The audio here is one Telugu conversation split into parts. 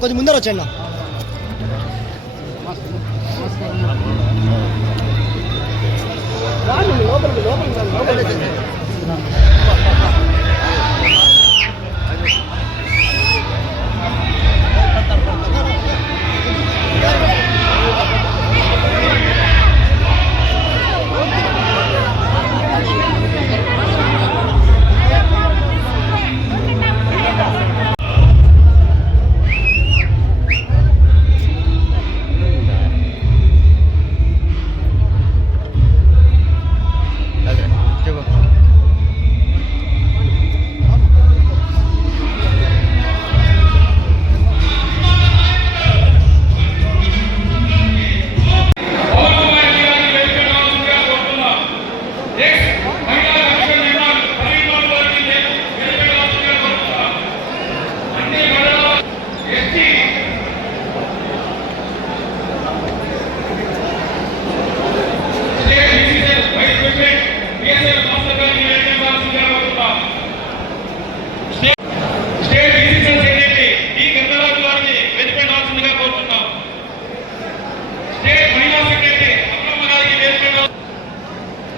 కొంచెం ముందర వచ్చాను లోపలికి లోపలికి లోపలికి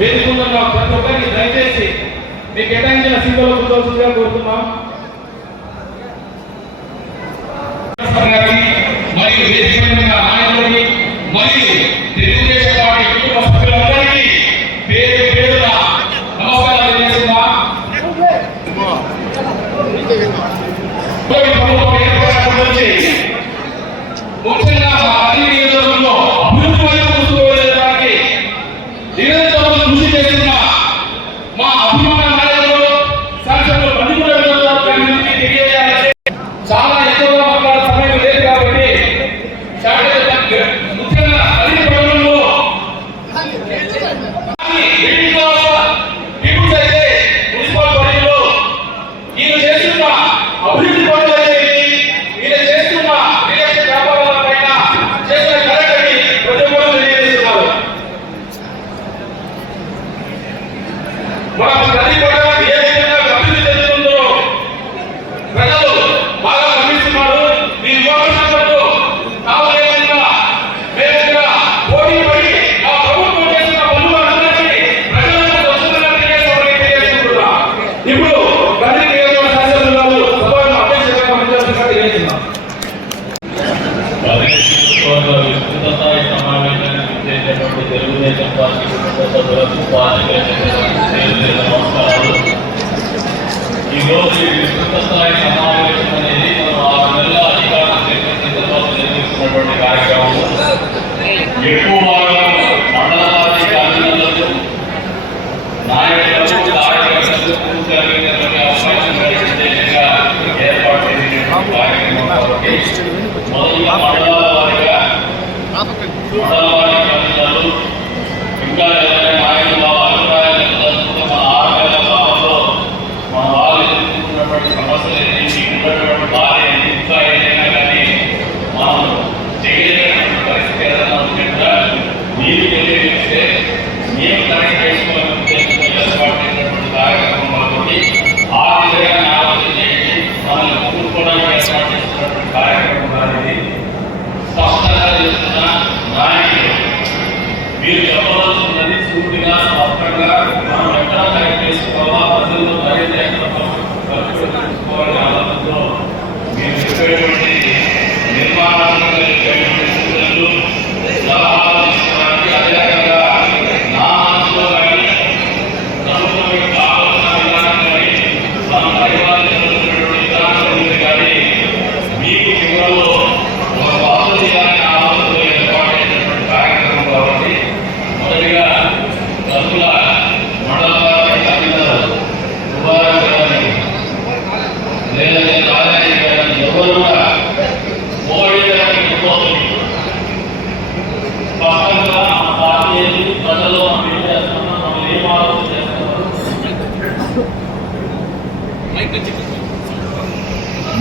వేదికల్లో ప్రతి ఒక్కరికి దయచేసి మీకు కేటాయించిన సీట్లో కూర్చోవలసిందిగా కోరుతున్నాం. మరియు వేదిక మరియు తెలుగుదేశం పార్టీ కుటుంబ ఎక్కువ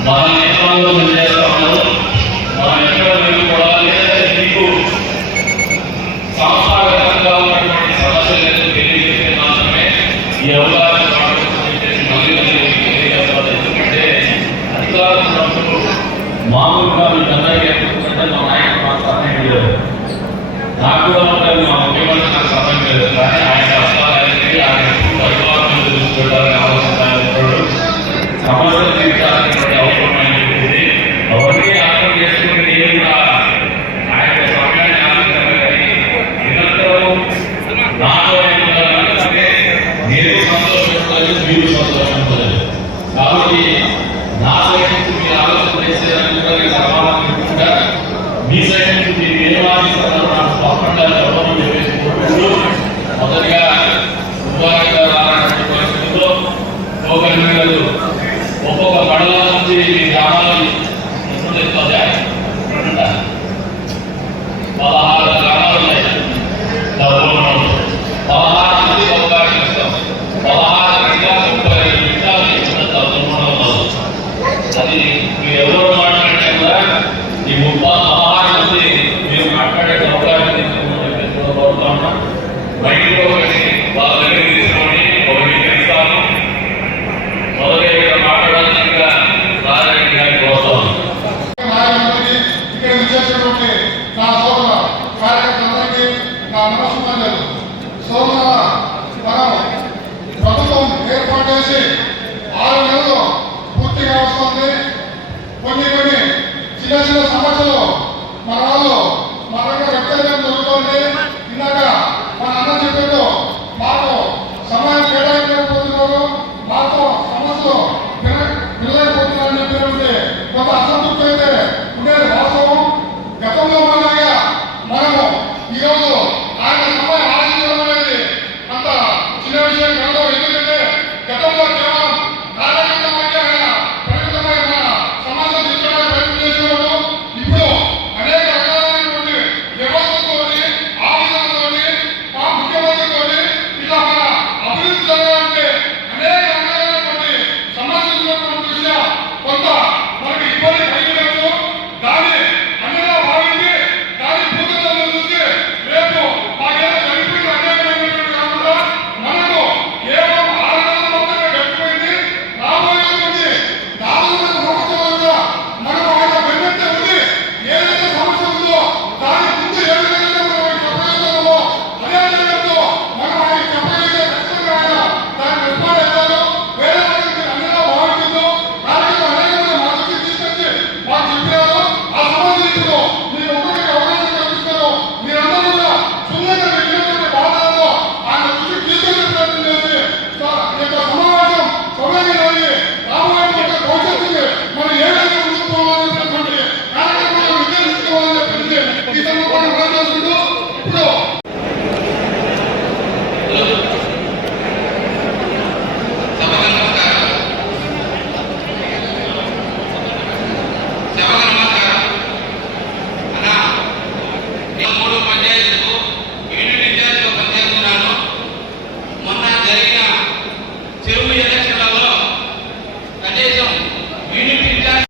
మా నియమాలు పనిచేస్తాము మాత్రమే ఈ అవగాహన ఎందుకంటే అధికారం ఉన్నప్పుడు మామూలుగా మీకు అందరికీ మా నాయకుడు మాత్రమే నాకు కూడా వచ్చి ఆరు నెలలు పూర్తిగా వస్తుంది కొన్ని కొన్ని చిన్న చిన్న సమస్యలు మన వాళ్ళు మన వ్యక్తం జరుగుతుంది.